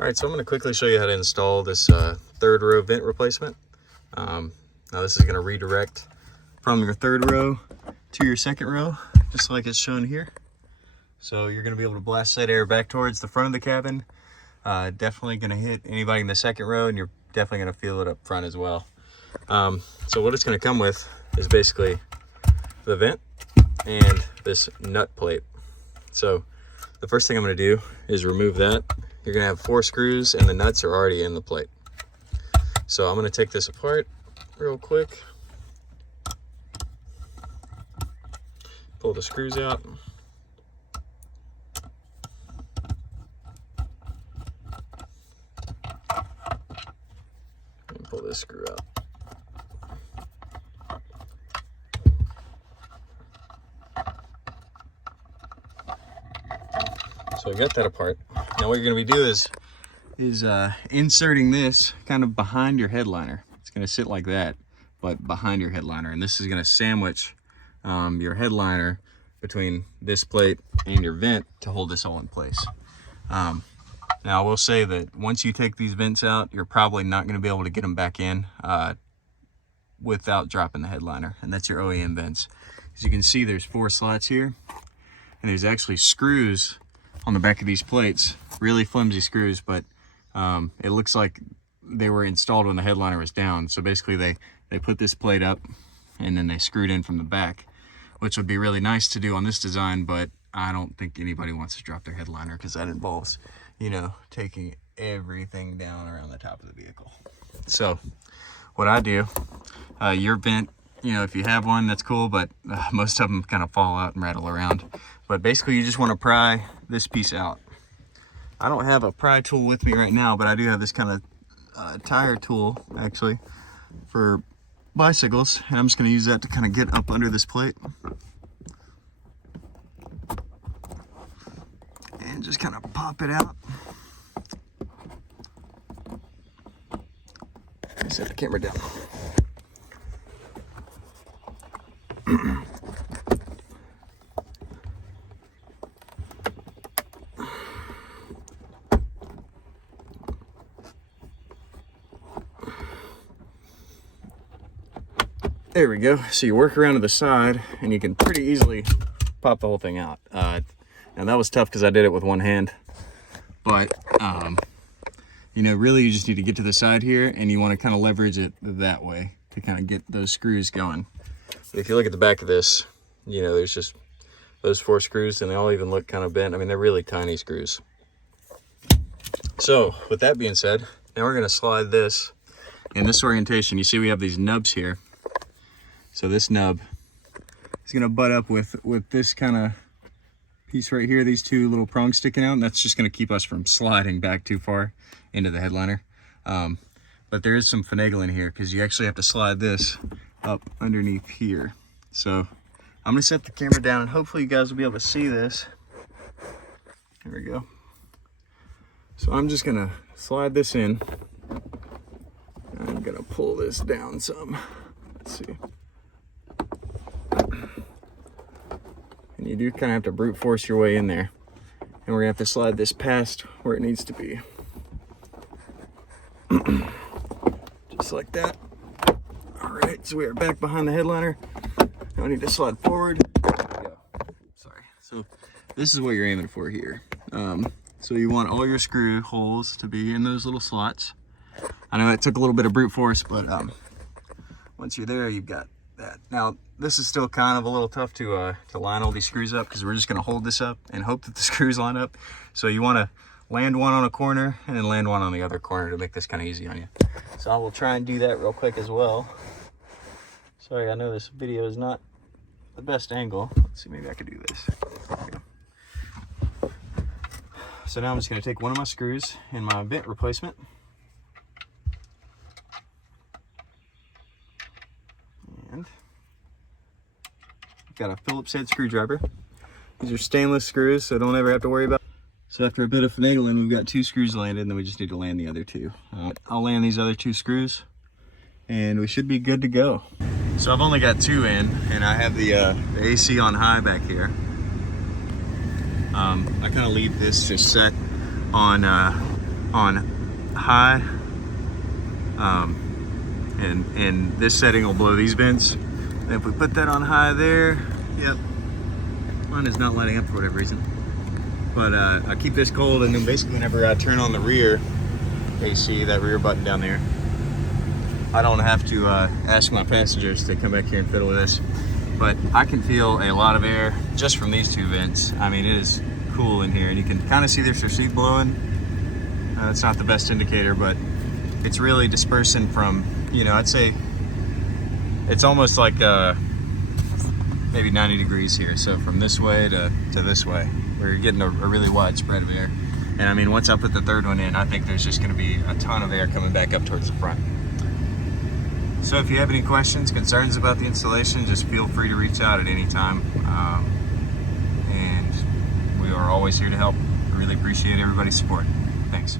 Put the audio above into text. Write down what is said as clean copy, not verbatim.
All right, so I'm going to quickly show you how to install this third row vent replacement. Now this is going to redirect from your third row to your second row, just like it's shown here. So you're going to be able to blast that air back towards the front of the cabin. Definitely going to hit anybody in the second row, and you're definitely going to feel it up front as well. So what it's going to come with is basically the vent and this nut plate. So the first thing I'm going to do is remove that. You're going to have 4 screws and the nuts are already in the plate. So I'm going to take this apart real quick. Pull the screws out. And pull this screw out. So I got that apart. Now what you're going to do is inserting this kind of behind your headliner. It's going to sit like that, but behind your headliner. And this is going to sandwich your headliner between this plate and your vent to hold this all in place. Now I will say that once you take these vents out, you're probably not going to be able to get them back in without dropping the headliner. And that's your OEM vents. As you can see, there's 4 slots here, and there's actually screws on the back of these plates, really flimsy screws, but it looks like they were installed when the headliner was down. So basically they put this plate up and then they screwed in from the back, which would be really nice to do on this design, but I don't think anybody wants to drop their headliner because that involves, you know, taking everything down around the top of the vehicle. So what I do, your vent, you know, if you have one, that's cool, but most of them kind of fall out and rattle around. But basically you just want to pry this piece out. I don't have a pry tool with me right now, but I do have this kind of tire tool actually for bicycles, and I'm just going to use that to kind of get up under this plate and just kind of pop it out. Set the camera down. There we go. So you work around to the side and you can pretty easily pop the whole thing out. Now that was tough because I did it with one hand, but you know, really you just need to get to the side here and you want to kind of leverage it that way to kind of get those screws going. But if you look at the back of this, you know, there's just those 4 screws and they all even look kind of bent. I mean, they're really tiny screws. So with that being said, now we're going to slide this in this orientation. You see we have these nubs here. So this nub is going to butt up with this kind of piece right here, these 2 little prongs sticking out, and that's just going to keep us from sliding back too far into the headliner. But there is some finagling here because you actually have to slide this up underneath here. So I'm going to set the camera down and hopefully you guys will be able to see this. There we go. So I'm just going to slide this in. I'm going to pull this down some. Let's see. And you do kind of have to brute force your way in there. And we're gonna have to slide this past where it needs to be. Just like that. All right, so we are back behind the headliner. Now we need to slide forward. There we go. Sorry. So this is what you're aiming for here. So you want all your screw holes to be in those little slots. I know that took a little bit of brute force, but once you're there, you've got that. Now, this is still kind of a little tough to line all these screws up because we're just going to hold this up and hope that the screws line up. So you want to land one on a corner and then land one on the other corner to make this kind of easy on you. So I will try and do that real quick as well. Sorry, I know this video is not the best angle. Let's see, maybe I could do this. There we go. So now I'm just going to take one of my screws in my vent replacement. And I've got a Phillips head screwdriver. These are stainless screws, so don't ever have to worry about it. So after a bit of finagling, we've got 2 screws landed, and then we just need to land the other 2. I'll land these other 2 screws, and we should be good to go. So I've only got 2 in, and I have the AC on high back here. I kind of leave this just set on on high, and this setting will blow these vents. And if we put that on high there, yep, mine is not lighting up for whatever reason. But I keep this cold, and then basically whenever I turn on the rear AC, that rear button down there, I don't have to ask my passengers to come back here and fiddle with this. But I can feel a lot of air just from these two vents. I mean, it is cool in here, and you can kind of see there's a seat blowing. It's not the best indicator, but it's really dispersing from, you know, I'd say it's almost like maybe 90 degrees here. So from this way to this way, we're getting a really wide spread of air. And I mean, once I put the third one in, I think there's just gonna be a ton of air coming back up towards the front. So if you have any questions, concerns about the installation, just feel free to reach out at any time. And we are always here to help. I really appreciate everybody's support. Thanks.